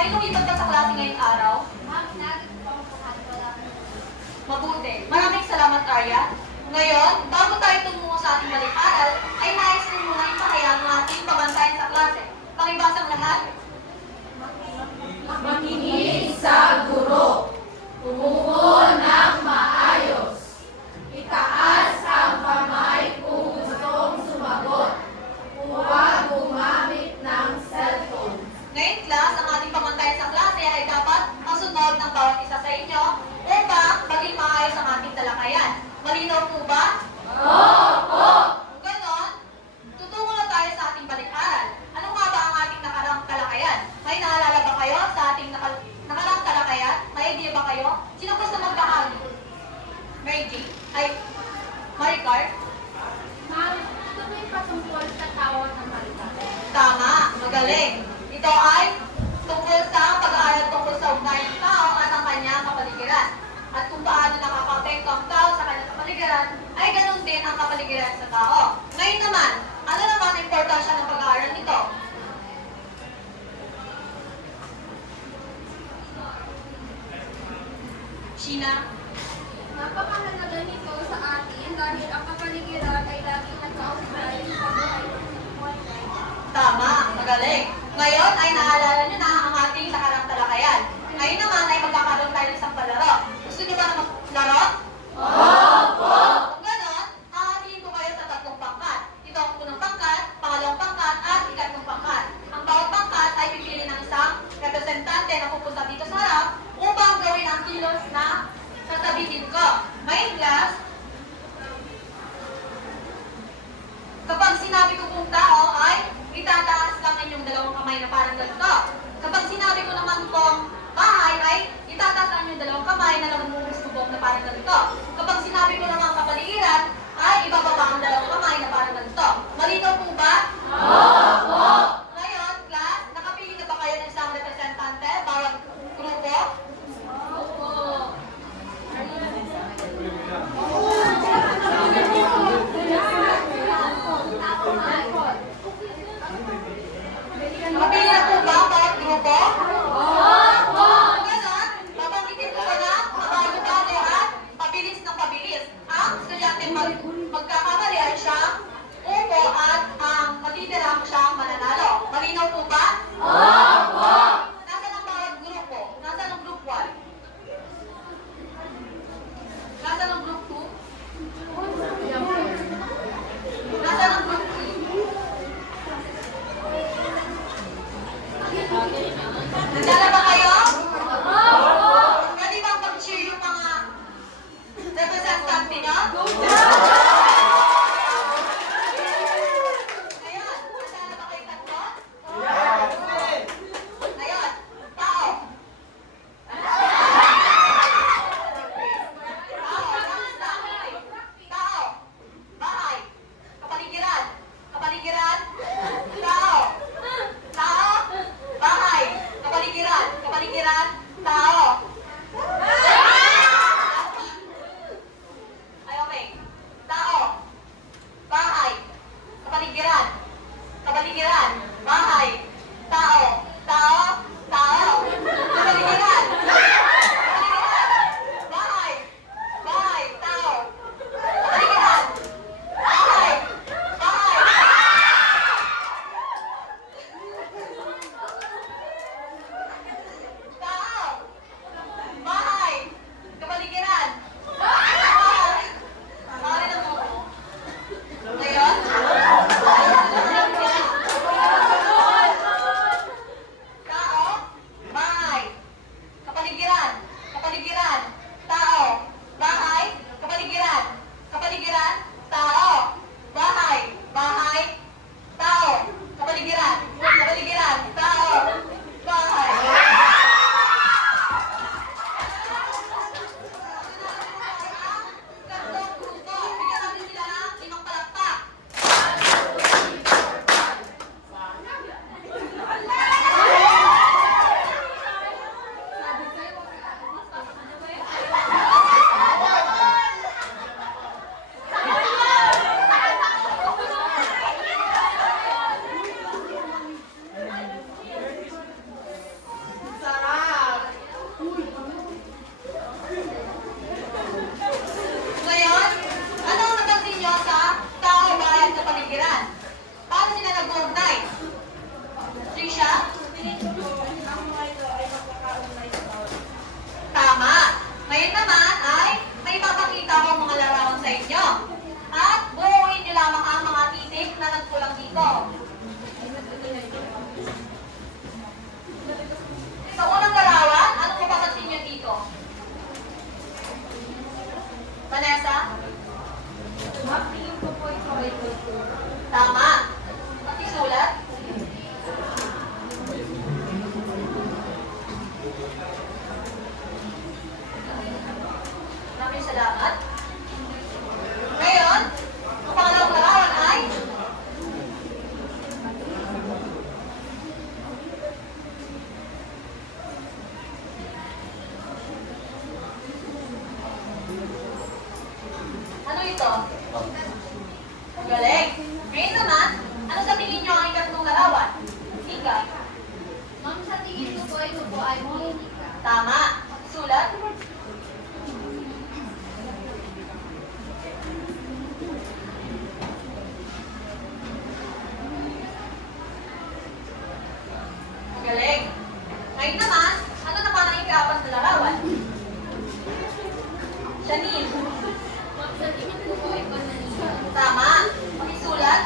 May lumipad ka sa klase ngayong araw? Ma'am, naging po ako wala. Mabuti. Maraming salamat, Arya. Ngayon, bago tayo tumungo sa ating balik-aral, ay nais din muna ipahayag ng ating pabantayan sa klase. Pakibasang lahat. Makinig sa guro. Umupo ng maayos. Itaas ang kamay kung gustong sumagot. Huwag gumamit ng cellphone. Ngayon, class, ang ating pamantayan sa klase ay dapat masunod ng bawat isa sa inyo upang maging maayos ang ating talakayan. Malinaw po ba? Opo! Kung ganon, tutungo na tayo sa ating balik-aral. Ano nga ba ang ating nakarang talakayan? May naalala ba kayo sa ating nakarang talakayan? May idea ba kayo? Sino gusto magbahagi? Mary G? Ay, Maricar? Ma'am, ito po yung patungkol sa tawag ng balikat. Tama, magaling. Ito ay tungkol sa pag-aaral tungkol sa ugnayan ng tao at ang kanyang kapaligiran. At kung paano nakakapekto ang tao sa kanyang kapaligiran, ay ganun din ang kapaligiran sa tao. Ngayon naman, ano naman ang importansya ng pag-aaral nito? Sheena? Napakahalaga nito sa atin dahil ang kapaligiran ay laging nagkaugnay sa buhay ng buhay. Tama, magaling. Ngayon ay naalala nyo na ang ating nakarang talakayan. Ngayon naman ay magkakaroon tayo ng isang palaro. Gusto nyo ba na maglaro? Opo! Kung ganon, hahatiin ko kayo sa tatlong pangkat. Ito ang unang pangkat, pangalawang pangkat, at ikatlong pangkat. Ang bawat pangkat ay pipili ng isang representante na pupunta dito sa harap upang gawin ang kilos na sasabihin ko. Ngayon, class, kapag sinabi ko pong tao ay itataas lang inyong dalawang kamay na parang ganito. Kapag sinabi ko naman pong bahay ay itataas lang inyong dalawang kamay na namumustubok na parang ganito. Kapag sinabi ko naman kapaligiran ay ibababa ang dalawang kamay na parang ganito. Malinaw po ba? Opo! Ngayon, class, nakapili na ba kayo ng isang representante bawat grupo? Opo. Nakapili na po ba bawat grupo? Opo! Kung ganon, babanggitin ko na, mabago-bago at pabilis na Maraming salamat. Ngayon, ang pangalawang larawan ay ano ito? Galing. Ngayon naman, ano sa tingin nyo ang ikatlong larawan? Ika. Ma'am, sa tingin ko po, ito po ay Monica. Tama. Sulat. Galing. Ngayon naman, ano naman ang ika-apat na larawan? Janine. Ma'am, sa tingin ko po ay Panalisa. Tama. Pakisulat.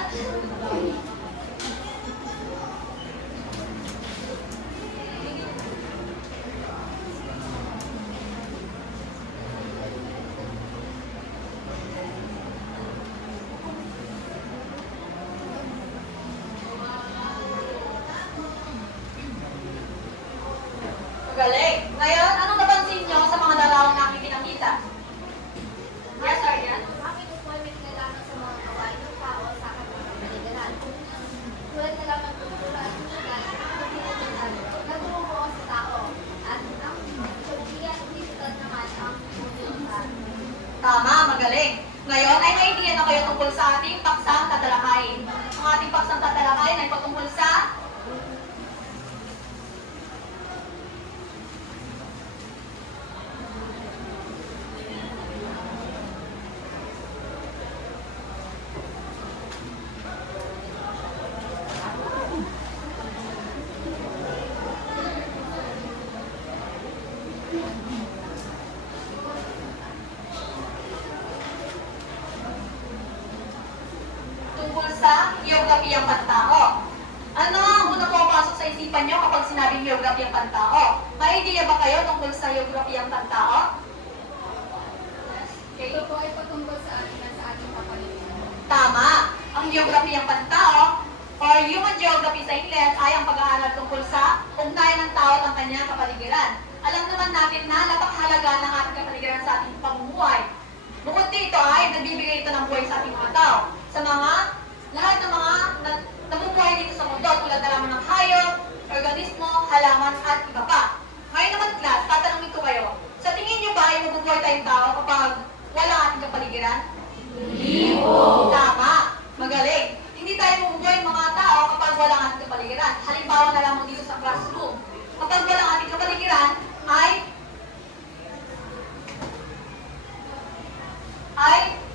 Galing. Ngayon, anong napansin nyo sa mga larawan na aking pinakita? Yes, Aryan? Bakit po ay may kinalaman sa mga kawain ng tao sa kanilang kapaligiran? Tulad na lang ng kultura at susugan, nagtuturo sa tao. At ang psikolohiya at digital naman ang tumulong sa Tama, magaling. Ngayon ay may idea na kayo tungkol sa ating paksang tatalakayin. Ang ating paksang tatalakayin ay patungkol sa tungkol sa geografiyang pantao. Ano ang una pumapasok sa isipan nyo kapag sinabing geografiyang pantao? May idea ba kayo tungkol sa geografiyang pantao? Okay. Ito po ay patungkol sa atin at sa ating kapaligiran. Tama. Ang geografiyang pantao or human geography sa Ingles ay ang pag-aaral tungkol sa ugnayan ng tao at ang kanyang kapaligiran. Alam naman natin na napakahalaga ng ating kapaligiran sa ating pamumuhay. Bukod dito ay nagbibigay ito ng buhay sa ating mga tao. Sa mga lahat ng mga nabubuhay dito sa mundo tulad na lamang ng hayop, organismo, halaman at iba pa. Ngayon naman class, tatanungin ko kayo. Sa tingin nyo ba ay mabubuhay tayong tao kapag wala ang ating kapaligiran? Hindi po. Tama. Magaling. Hindi tayo mabubuhay mga tao kapag wala ang ating kapaligiran. Halimbawa na lamang dito sa classroom. Kapag wala ang ating kapaligiran ay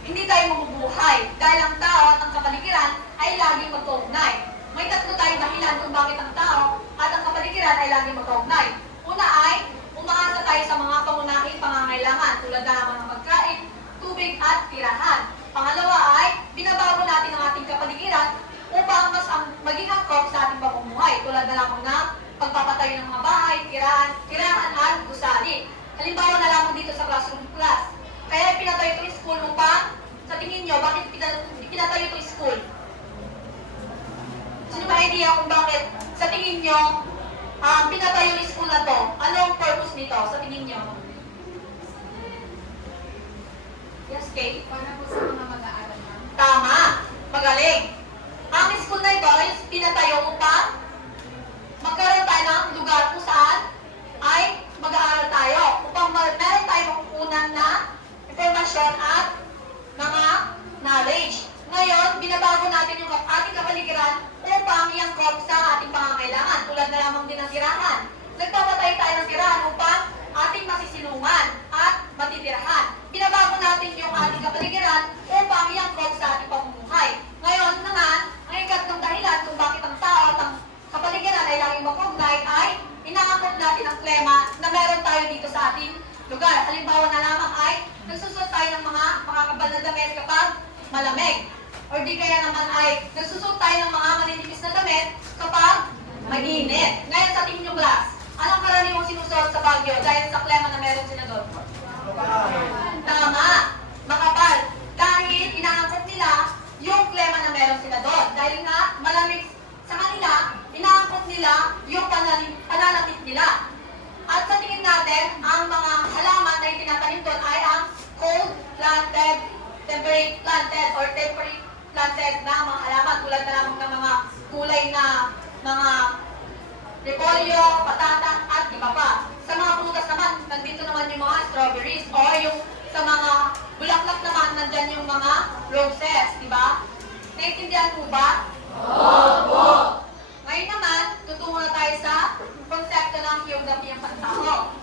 hindi tayo mabubuhay dahil ang tao at ang kapaligiran ay laging magkaugnay. May tatlo tayong dahilan kung bakit ang tao at ang kapaligiran ay laging magkaugnay. Una ay umaasa tayo sa mga pangunahing pangangailangan tulad na lamang ng pagkain, tubig at tirahan. Pangalawa ay binabago natin ang ating kapaligiran upang mas maging angkop sa ating pamumuhay tulad na lamang ng pagpapatayo ng mga bahay, tirahan at gusali. Halimbawa na lamang dito sa classroom class. Kaya pinatayo itong school upang, sa tingin nyo, bakit pinatayo itong school? Sino may idea kung bakit sa tingin nyo pinatayo yung school na to? Anong purpose nito sa tingin nyo? Yes, Kate? Para po sa mga mag-aaral, ma'am. Tama! Magaling! Ang school na ito ay pinatayo upang magkaroon tayo ng lugar kung saan ay mag-aaral tayo. Upang meron tayong makukunan na informasyon at mga knowledge. Ngayon, binabago natin yung ating kapaligiran upang iangkop sa ating pangangailangan. Tulad na lamang din ng tirahan. Nagpapatay tayo ng tirahan upang ating masisilungan at matitirahan. Binabago natin yung ating kapaligiran upang iangkop sa ating pamumuhay. Ngayon naman, ang ikatlong dahilan kung bakit ang tao at ang kapaligiran ay laging makugnay ay inaangkop natin ang klema na meron tayo dito sa ating lugar. Halimbawa na lamang ay nagsusot tayo ng mga makakabal na damit kapag malamig. Or di kaya naman ay nagsusot tayo ng mga maninipis na damit kapag mag-init. Ngayon sa tingin nyo class, anong karaniwang sinusuot sa Baguio dahil sa klema na meron sila doon? Tama! Makapal. Dahil inaangkop nila yung klema na meron sila doon. Dahil nga malamig sa kanila, inaangkop nila yung pananakit nila. At sa tingin natin, ang mga halaman na itinatanim doon ay ang cold planted or temporary planted na mga halaman tulad na lamang ng mga kulay na mga repolyo, patata, at iba pa. Sa mga prutas naman, nandito naman yung mga strawberries o yung sa mga bulaklak naman, nandyan yung mga roses, di ba? Naiintindihan mo ba? Opo! Ngayon naman, tutungo na tayo sa konsepto ng geography ng pantao.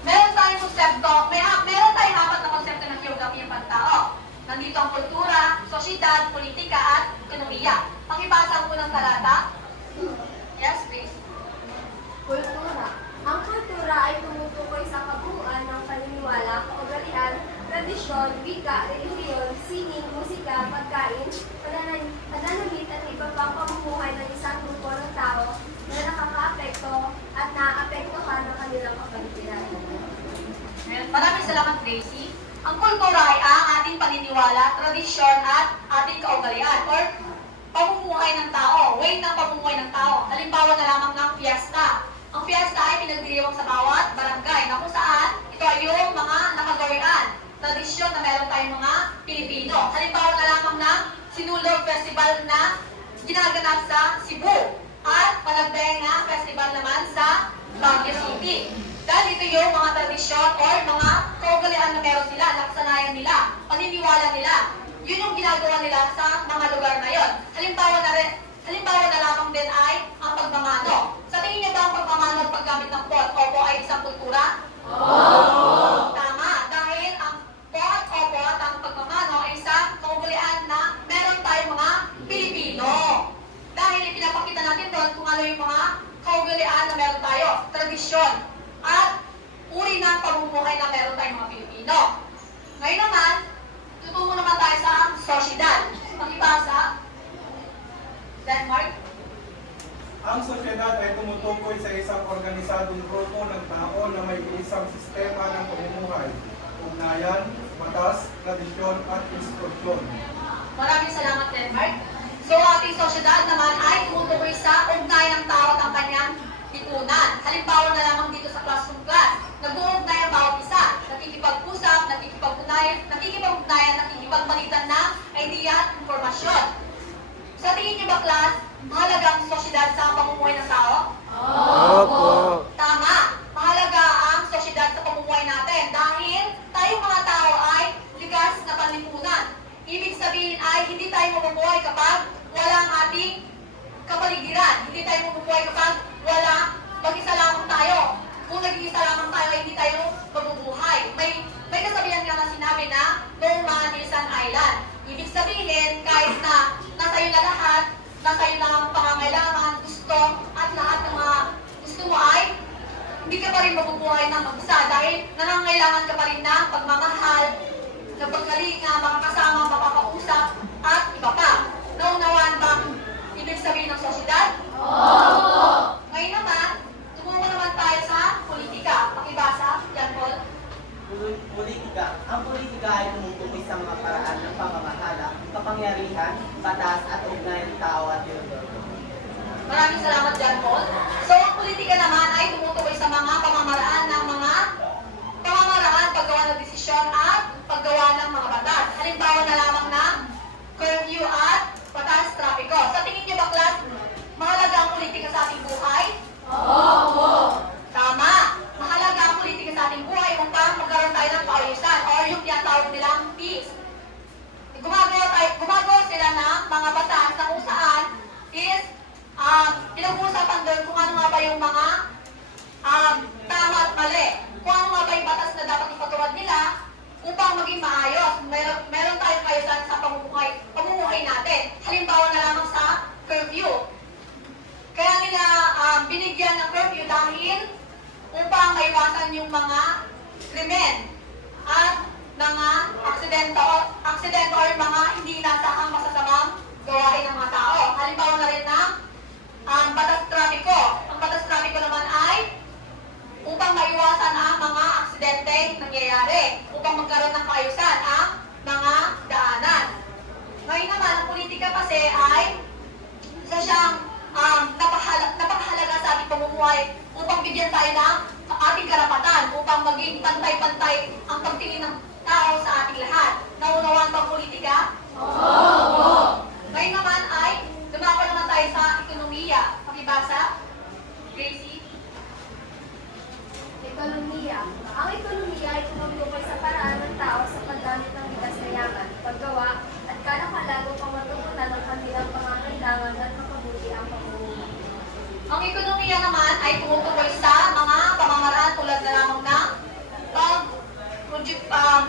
Meron tayong konsepto, meron tayong apat na konsepto ng geography ng pantao. Nandito ang kultura, sosyedad, politika, at ekonomiya. Pakibasa ko ng talata. Yes, please. Kultura. Ang kultura ay tumutukoy sa kabuuan ng paniniwala, kaugalian, tradisyon, wika, relihiyon, sining, musika, pagkain, pananamit at iba pang pamumuhay ng isang grupo ng tao na nakakaapekto at naapektuhan ng kanilang kapaligiran. Maraming salamat, Tracy. Ang kultura ay ang ating paniniwala, tradisyon, at ating kaugalian or pamumuhay ng tao, way ng pamumuhay ng tao. Halimbawa na lamang ng fiesta. Ang fiesta ay pinagdiriwang sa bawat barangay na kung saan ito ay yung mga nakagawian, tradisyon na meron tayong mga Pilipino. Halimbawa na lamang ng Sinulog Festival na ginaganap sa Cebu at Panagbenga Festival naman sa Baguio City. Dahil ito yung mga tradisyon or mga kaugalian na meron sila, nakasanayan nila, paniniwala nila. Yun yung ginagawa nila sa mga lugar na yon. Halimbawa na lamang din ay ang pagmamano. Sa tingin niyo ba ang pagmamano at paggamit ng pot o ay isang kultura? Oo! Tama, dahil ang pot o at ang pagmamano ay isang kaugalian na meron tayong mga Pilipino. Dahil ipinapakita natin doon kung ano yung mga kaugalian na meron tayo, tradisyon, at uri ng pamumuhay na meron tayong mga Pilipino. Ngayon naman, tutungo naman tayo sa sosyedad. Pakibasa. Denmark. Ang sosyedad ay tumutukoy sa isang organisadong grupo ng tao na may isang sistema ng pamumuhay, ugnayan, batas, tradisyon, at instruksyon. Maraming salamat, Denmark. So, ating sosyedad naman ay tumutukoy sa ugnayan ng tao at ang kanyang lipunan. Halimbawa na lamang dito sa classroom class, nag-uugnay ang bawat isa, nakikipag-usap, nakikipag-ugnayan, nakikipagbalitan ng idea at informasyon. Sa tingin niyo ba, class, mahalaga ang sosyedad sa pamumuhay ng tao? Opo. Tama. Mahalaga ang sosyedad sa pamumuhay natin dahil tayong mga tao ay likas na panlipunan. Ibig sabihin ay hindi tayo mabubuhay kapag wala ang ating kapaligiran. Hindi tayo mabubuhay kapag wala, mag-isa lamang tayo. Kung nag-iisa lamang tayo ay hindi tayo mabubuhay. May kasabihan nga na sinabi na no man is an island. Ibig sabihin kahit na nasa iyo na lahat, nasa iyo na ang pangangailangan, gusto, at lahat ng mga gusto mo ay hindi ka pa rin mabubuhay ng mag-isa dahil nangangailangan ka pa rin ng pagmamahal, ng pagkalinga, makakasama, makakausap, at iba pa. Naunawaan bang ibig sabihin ng sosyedad? Oo! Ngayon naman, tumungo naman tayo sa politika. Pakibasa, Jan Paul. Politika. Ang politika ay tumutukoy sa mga paraan ng pamamahala, kapangyarihan, batas at ugnayan ng tao at gobyerno. Maraming salamat, Jan Paul. So, ang politika naman ay tumutukoy sa mga pamamaraan ng paggawa ng desisyon at paggawa ng mga batas. Halimbawa na lamang ng curfew at batas trapiko. Sa tingin niyo ba, class, mahalaga ang politika sa ating buhay? Oo! Tama! Mahalaga ang politika sa ating buhay upang magkaroon tayo ng kaayusan or yung tinatawag nilang peace. Gumagawa sila ng mga batas na kung saan is pinag-uusapan doon kung ano nga ba yung mga tama at mali. Kung ano nga ba yung batas na dapat ipatupad nila upang maging maayos. Meron tayong kaayusan sa pamumuhay natin. Halimbawa na lamang sa curfew. Kaya nila binigyan ng curfew dahil upang maiwasan yung mga krimen at mga aksidente or mga hindi inasahang masasamang gawain ng mga tao. Halimbawa na rin ng batas trapiko. Ang batas trapiko naman ay upang maiwasan ang mga aksidente nangyayari, upang magkaroon ng kaayusan ang mga daanan. Ngayon naman, ang politika kasi ay isa siyang napakahalaga sa ating pamumuhay upang bigyan tayo ng ating karapatan upang maging pantay-pantay ang pagtingin ng tao sa ating lahat. Naunawaan ba ang politika? Oo! Ngayon naman ay dumako naman tayo sa ekonomiya. Pakibasa? Gracie? Ekonomiya. Ang ekonomiya ay tumutukoy sa paraan ng tao sa paggamit ng likas na yaman, paggawa, at kalakalan upang matugunan ang kanilang pangangailangan at makabuti ang pamumuhay. Ang ekonomiya naman ay tumutukoy sa mga pamamaraan tulad na lamang ng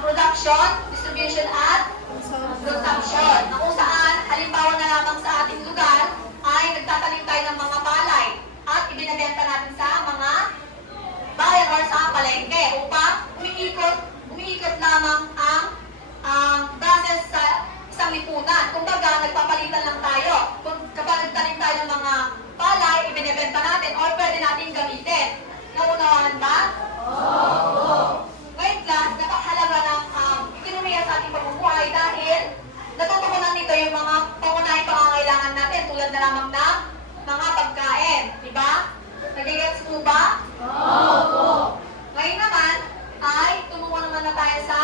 production, distribution, at consumption. Na kung saan, halimbawa na lamang sa ating lugar, ay nagtatanim tayo ng mga palay at ibinabenta natin sa mga bayan or sa palengke upang umiikot lamang ang process sa isang lipunan. Kumbaga, nagpapalitan lang tayo. Kung kapag nagtanim tayo ng mga palay, ibinebenta natin or pwede natin gamitin. Naunawahan ba? Oo! Ngayon class, napakahalaga ng ekonomiya sa ating pamumuhay dahil natutukunan nito yung mga pangunahing pangangailangan natin tulad na lamang ng mga pagkain. Diba? Nagigets mo ba? Oo! Ngayon naman ay tumuko naman na tayo sa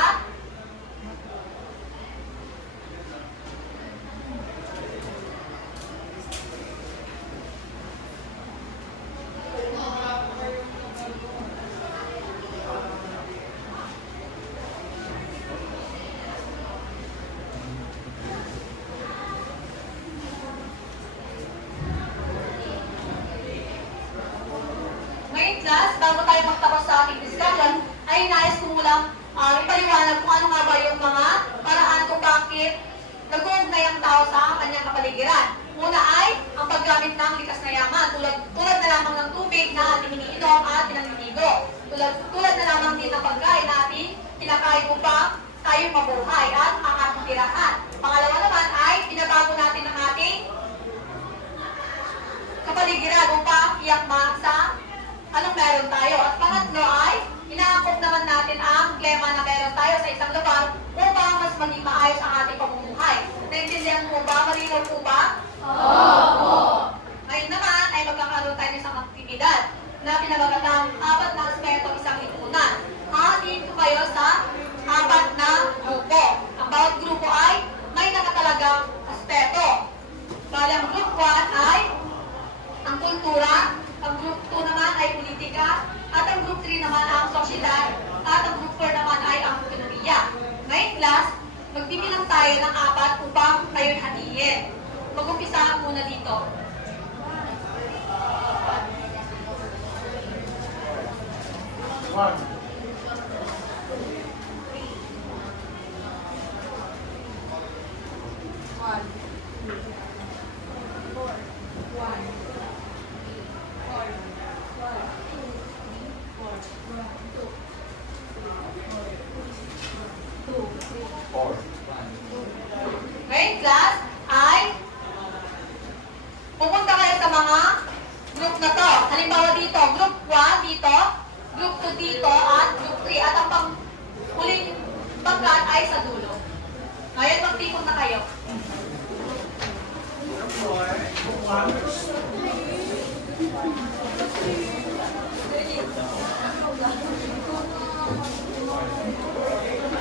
ngayon class, bago tayo magtapos sa ating discussion, ay nais ko mulang ipaliwanag kung ano nga ba yung mga paraan kung bakit nag-uugnay ang tao sa kanyang kapaligiran. Una ay ang paggamit ng likas na yaman, tulad na lamang ng tubig na ating iniinom at pinanliligo. Tulad na lamang din ng pagkain na ating kinakain upang tayo mabuhay at ang ating tirahan. Pangalawa naman ay binabago natin ang ating kapaligiran upang iyakma sa anong meron tayo. At pangatlo ay inaangkop naman natin ang klema na meron tayo sa isang lugar upang mas maging maayos ang ating pamumuhay. Naintindihan mo ba? Malinaw po ba? Oo! Ngayon naman ay magkakaroon tayo ng isang aktibidad na pinagagatang 4 na aspeto isang lipunan. Hahatiin ko kayo sa 4 na grupo. Ang bawat grupo ay may nakatalagang aspeto. Bali ang group 1 ay ang kultura, ang group 2 naman ay politika, at ang group 3 naman ang sosyedad, at ang group 4 naman ay ang ekonomiya. Ngayon class, magbibilang tayo ng 4 upang kayo'y hatiin. Mag-umpisa muna dito. One. Four. Ngayon class, ay pupunta kayo sa mga group na to. Halimbawa dito, group 1 dito, group 2 dito, at group 3. At ang huling pagkat ay sa dulo. Ngayon, magtipon na kayo.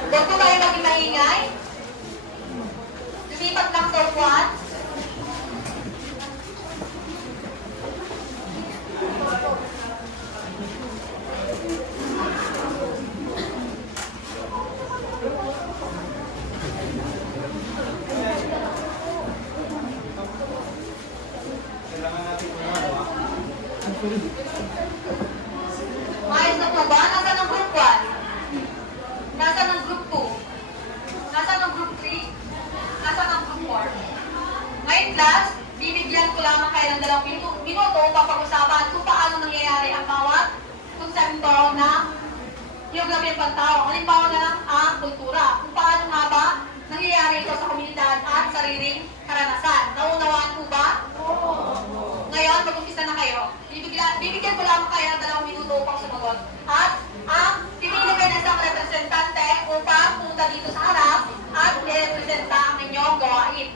Huwag po kayo maging maingay. Lumipat lang sa upuan. Ayos na po ba? Nasaan ang group 1? Nasaan ang group 2? Nasaan ang group 3? Nasaan ang group 4? Ngayon class, bibigyan ko lamang kayo ng 2 minuto upang pag-usapan kung paano nangyayari ang bawat konsepto ng geography ng pantao. Halimbawa na lang ang kultura. Kung paano nga ba nangyayari ito sa komunidad at sariling karanasan. Naunawaan po ba? Ngayon, mag-umpisa na kayo. Bibigyan ko lamang kayo ng 2 minuto upang sumagot. At pipili kayo ng isang representante upang punta dito sa harap at i-representa ang inyong gawain.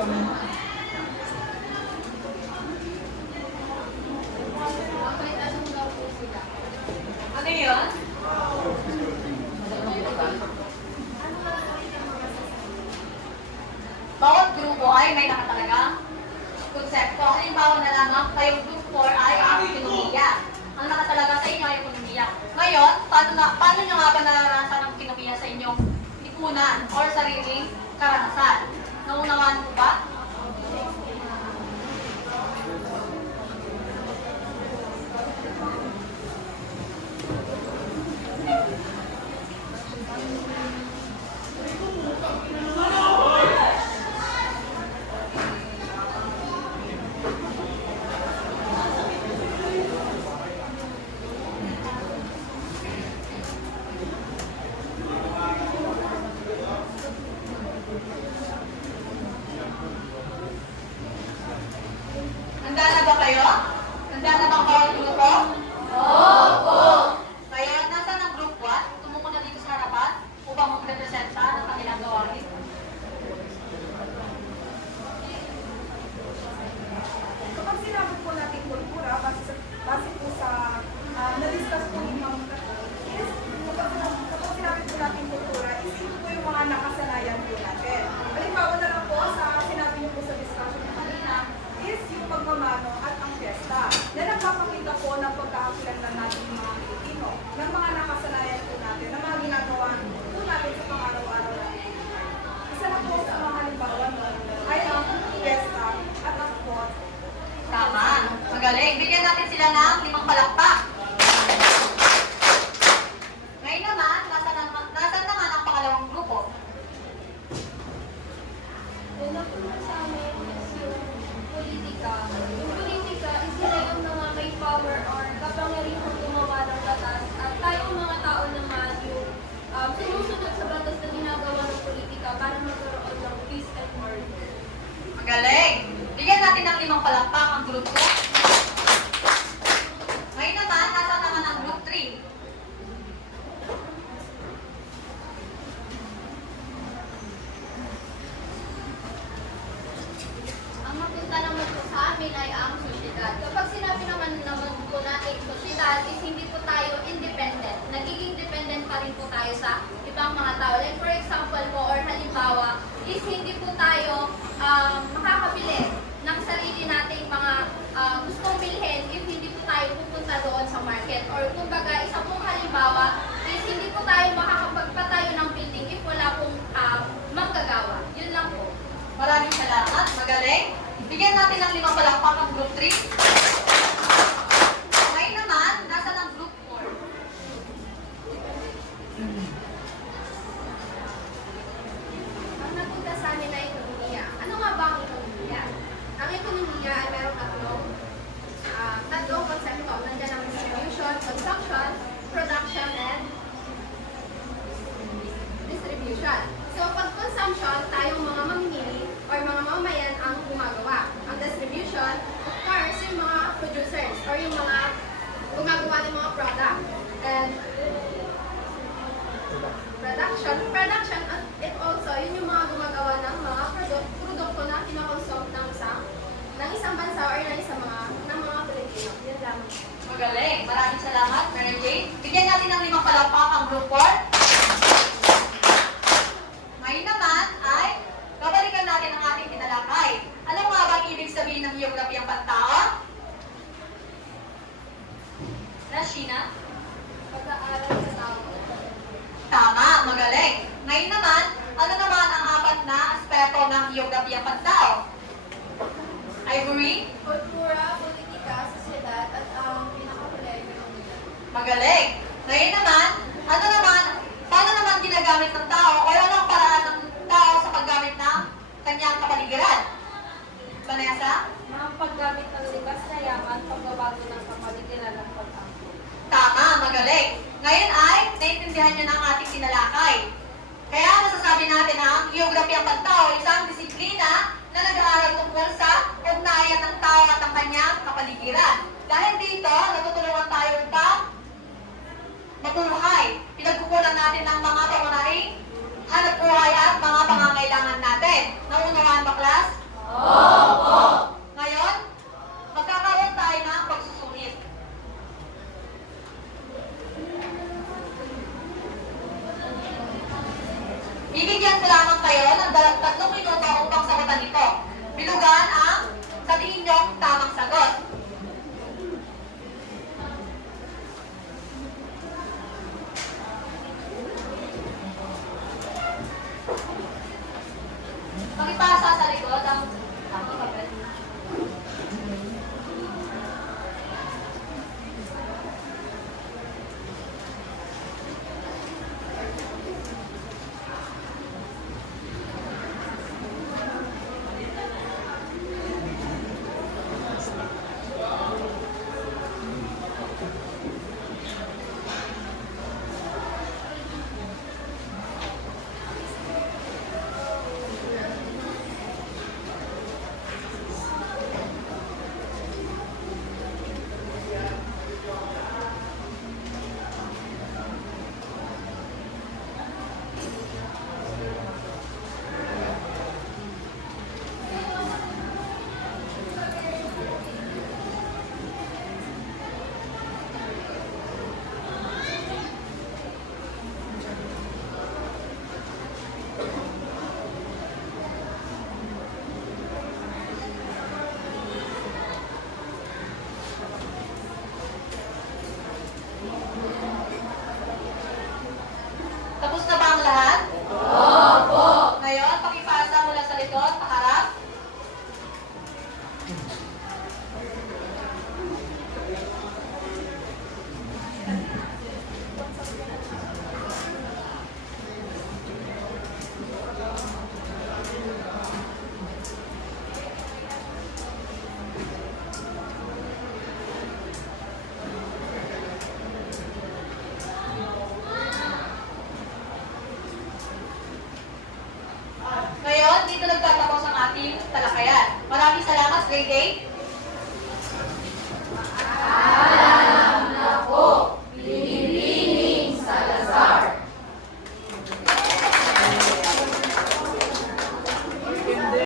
Ano yun? Bawat grupo ay may nakatalagang konsepto. Halimbawa na lamang, kayong group 4 ay ang ekonomiya. Ang nakatalaga sa inyo ay ekonomiya. Ngayon, paano nyo nga ba nararanasan ang ekonomiya sa inyong lipunan or sariling karanasan? Naunawaan mo ba? Handa na ba kayo? Handa na ba ang bawat grupo? Opo! Kaya nasaan ang group 1? Tumuko na dito sa harapan upang magrepresenta ng kanilang gawain. Kapag sinabi po natin kultura, base po sa na-discuss po ni Ma'am Kato, is kapag sinabi po natin kultura, is ito po yung mga nakasanayan po natin. Halimbawa na lang po sa sinabi niyo po sa discussion na kanina, is yung pagmamano at ang fiesta. Na nagpapakita po ng pagkakakilanlan natin ng mga Pilipino, ng mga nakasanayan po natin, ng mga ginagawa po natin sa pang-araw-araw natin. Isa na po sa mga halimbawa nun ay ang fiesta at ang pot. Tama. Magaling. Bigyan natin sila ng 5 palakpak. Ngayon naman, nasaan naman ang pangalawang grupo? Yun na po sa amin is yung politika. Yung politika is sila yung mga may power or kapangyarihan gumawa ng batas at tayong mga tao naman yung sumusunod sa batas na ginagawa ng politika para magkaroon ng peace and order. Magaling. Bigyan natin ng 5 palakpak ang grupo. Ngayon naman, nasaan naman ang group 3? Ang mapunta naman po sa amin ay ang sosyedad. Kapag sinabi naman po natin sosyedad is hindi po tayo independent. Nagiging dependent pa rin po tayo sa ibang mga tao. Like for example po or halimbawa is hindi po tayo makakabili ng sarili nating mga gustong bilhin if hindi po tayo pupunta doon sa market. Or kumbaga, isa pong halimbawa is hindi po tayo makakapagpatayo ng building if wala pong manggagawa. Yun lang po. Maraming salamat. Magaling. Bigyan natin ng 5 palakpak ang group 3. Ngayon naman, nasaan ang group 4? Ang napunta sa amin ay ekonomiya. Ano nga ba ang ekonomiya? Ang ekonomiya ay merong tatlong konsepto. Nandiyan ang distribution, consumption, production, and distribution. So, pag consumption, tayong mga mamimili or mga mamamayan ang gumagawa. Ang distribution, of course, yung mga producers or yung mga gumagawa ng mga product. And production, it also, yun yung mga gumagawa ng mga produkto na kinakonsume ng isang bansa or ng mga Pilipino. Yun lang. Magaling. Maraming salamat, Mary Jane. Bigyan natin ng 5 palakpak ang group 4. Ngayon naman ay babalikan natin ang ating tinalakay. Ano nga ba ang ibig sabihin ng geography ang pantao? Rashina? Pag-aaral sa tao. Tama, magaling. Ngayon naman, ano naman ang 4 na aspeto ng geography ang pantao? Ivory? Kultura, politika, sosyedad, at ang pinakahuli, ekonomiya. Magaling. Ngayon naman, paano naman ginagamit ng tao o ano ang paraan ng tao sa paggamit ng kanyang kapaligiran? Vanessa? Mga paggamit ng likas na yaman, pagbabago ng kapaligiran ng pag-angkot. Tama, magaling. Ngayon ay, naiintindihan nyo na ang ating tinalakay. Kaya masasabi natin na ang geography ang pantao, isang disiplina na nag-aaral tungkol sa ugnayan ng tao at ang kanyang kapaligiran. Dahil dito, natutulungan tayo upang mabuhay. Pinagkukunan natin ng mga pangunahing hanap buhay at mga pangangailangan natin. Naunawaan ba, class? Pakipasok